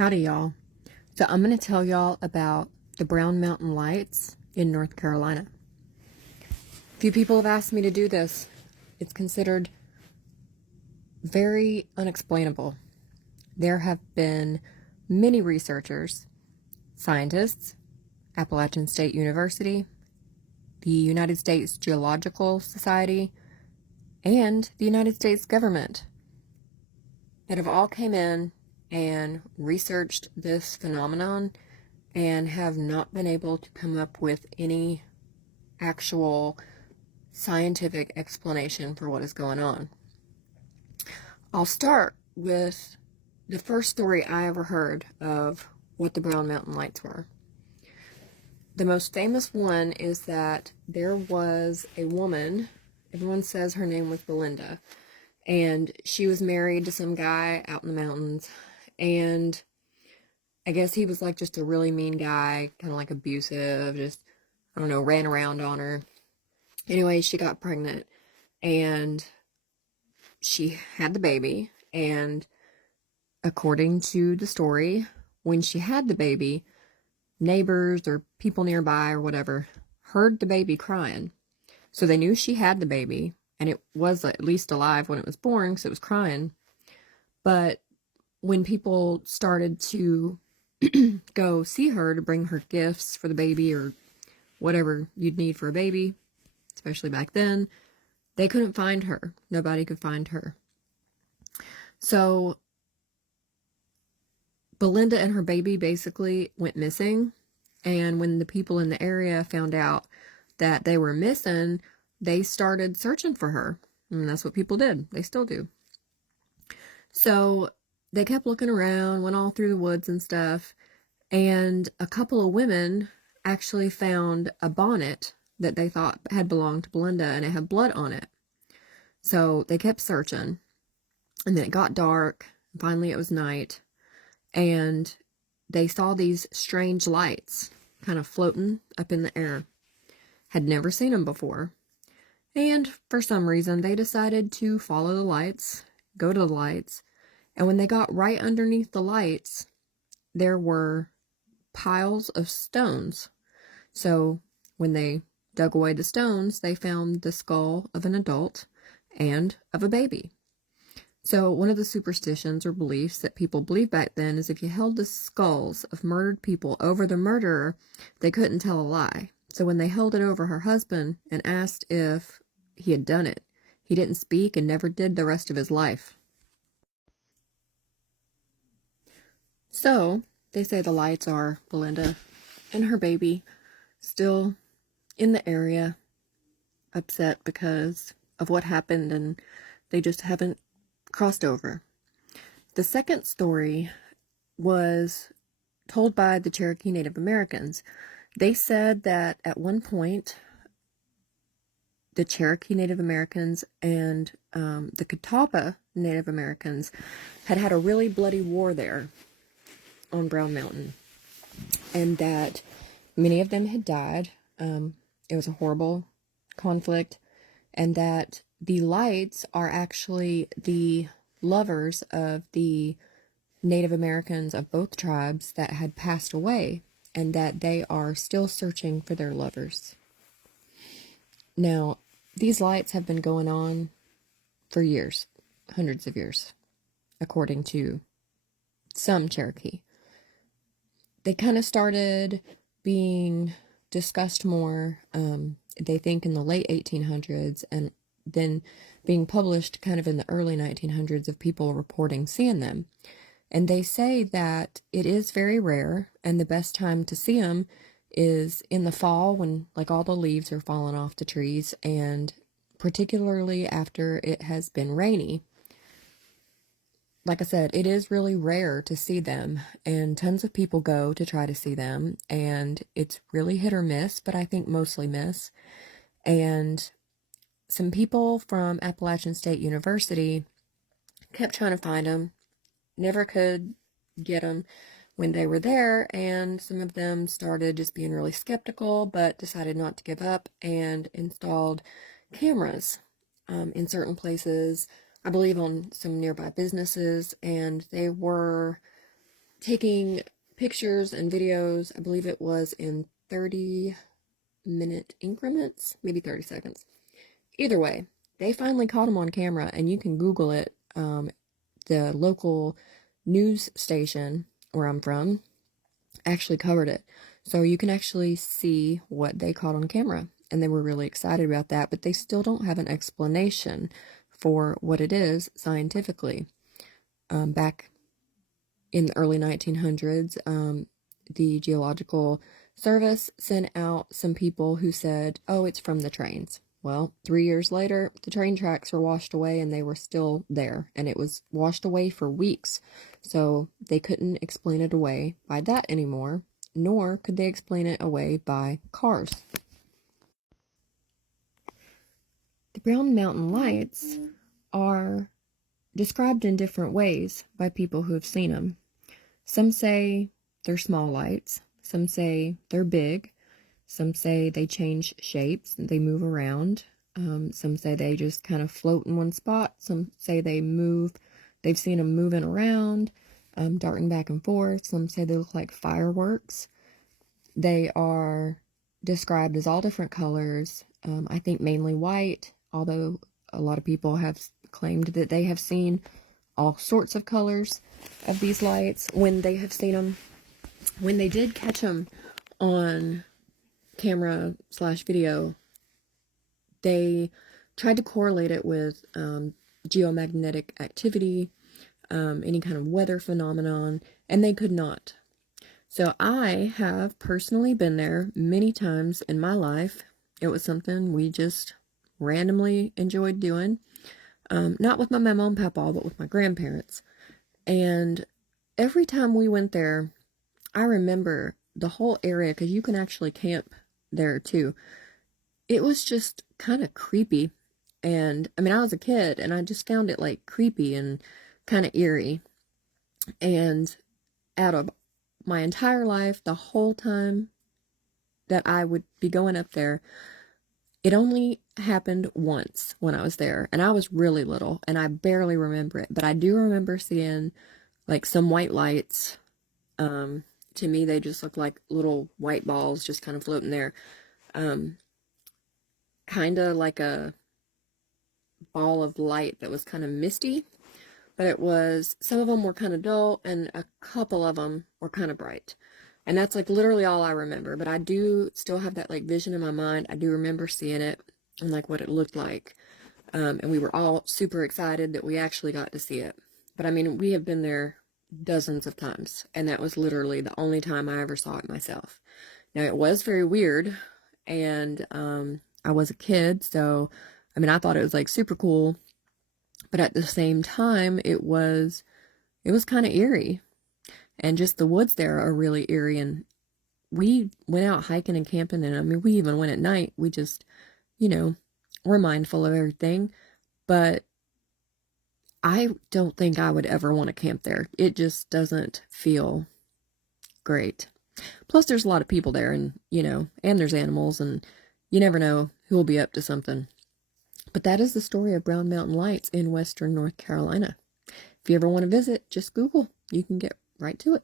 Howdy, y'all. So I'm going to tell y'all about the Brown Mountain Lights in North Carolina. A few people have asked me to do this. It's considered very unexplainable. There have been many researchers, scientists, Appalachian State University, the United States Geological Society, and the United States government that have all came in and researched this phenomenon and have not been able to come up with any actual scientific explanation for what is going on. I'll start with the first story I ever heard of what the Brown Mountain Lights were. The most famous one is that there was a woman, everyone says her name was Belinda, and she was married to some guy out in the mountains, and I guess he was like just a really mean guy, kind of like abusive, just, I don't know, ran around on her. Anyway, she got pregnant, and she had the baby, and according to the story, when she had the baby, neighbors or people nearby or whatever heard the baby crying. So they knew she had the baby, and it was at least alive when it was born, because it was crying. But when people started to go see her to bring her gifts for the baby or whatever you'd need for a baby, especially back then, they couldn't find her. Nobody could find her. So Belinda and her baby basically went missing, and when the people in the area found out that they were missing, they started searching for her, and that's what people did. They still do. So they kept looking around, went all through the woods and stuff, and a couple of women actually found a bonnet that they thought had belonged to Belinda, and it had blood on it. So they kept searching, and then it got dark. Finally, it was night, and they saw these strange lights kind of floating up in the air. Had never seen them before. And for some reason, they decided to follow the lights, go to the lights, and when they got right underneath the lights, there were piles of stones. So when they dug away the stones, they found the skull of an adult and of a baby. So one of the superstitions or beliefs that people believed back then is if you held the skulls of murdered people over the murderer, they couldn't tell a lie. So when they held it over her husband and asked if he had done it, he didn't speak and never did the rest of his life. So they say the lights are Belinda and her baby still in the area, upset because of what happened, and they just haven't crossed over. The second story was told by the Cherokee Native Americans. They said that at one point, the Cherokee Native Americans and the Catawba Native Americans had a really bloody war there on Brown Mountain, and that many of them had died. It was a horrible conflict, and that the lights are actually the lovers of the Native Americans of both tribes that had passed away, and that they are still searching for their lovers. Now, these lights have been going on for years, hundreds of years, according to some Cherokee. They kind of started being discussed more, they think, in the late 1800s, and then being published kind of in the early 1900s of people reporting seeing them. And they say that it is very rare, and the best time to see them is in the fall when like all the leaves are falling off the trees, and particularly after it has been rainy. Like I said, it is really rare to see them, and tons of people go to try to see them, and it's really hit or miss, but I think mostly miss. And some people from Appalachian State University kept trying to find them, never could get them when they were there, and some of them started just being really skeptical, but decided not to give up and installed cameras in certain places, I believe on some nearby businesses, and they were taking pictures and videos. I believe it was in 30-minute increments, maybe 30 seconds. Either way, they finally caught him on camera, and you can Google it. The local news station where I'm from actually covered it. So you can actually see what they caught on camera. And they were really excited about that, but they still don't have an explanation for what it is scientifically. Back in the early 1900s, the Geological Service sent out some people who said, oh, it's from the trains. Well, 3 years later, the train tracks were washed away and they were still there, and it was washed away for weeks. So they couldn't explain it away by that anymore, nor could they explain it away by cars. The Brown Mountain Lights are described in different ways by people who have seen them. Some say they're small lights, some say they're big, some say they change shapes, they move around, some say they just kind of float in one spot, some say they move, they've seen them moving around, darting back and forth, some say they look like fireworks. They are described as all different colors, I think mainly white, although a lot of people have claimed that they have seen all sorts of colors of these lights when they have seen them. When they did catch them on camera/video, they tried to correlate it with geomagnetic activity, any kind of weather phenomenon, and they could not. So I have personally been there many times in my life. It was something we just randomly enjoyed doing. Not with my mama and papa, but with my grandparents. And every time we went there, I remember the whole area, because you can actually camp there too. It was just kind of creepy. And I mean, I was a kid and I just found it like creepy and kind of eerie. And out of my entire life, the whole time that I would be going up there, it only happened once when I was there, and I was really little, and I barely remember it, but I do remember seeing, like, some white lights. To me, they just look like little white balls just kind of floating there. Kind of like a ball of light that was kind of misty, but it was, some of them were kind of dull, and a couple of them were kind of bright. And that's like literally all I remember, but I do still have that like vision in my mind. I do remember seeing it and like what it looked like. And we were all super excited that we actually got to see it. But I mean, we have been there dozens of times, and that was literally the only time I ever saw it myself. Now, it was very weird, and I was a kid, so I mean, I thought it was like super cool, but at the same time, it was kind of eerie. And just the woods there are really eerie, and we went out hiking and camping, and I mean, we even went at night. We just, we're mindful of everything, but I don't think I would ever want to camp there. It just doesn't feel great. Plus, there's a lot of people there, and, and there's animals, and you never know who will be up to something. But that is the story of Brown Mountain Lights in western North Carolina. If you ever want to visit, just Google. You can get right to it.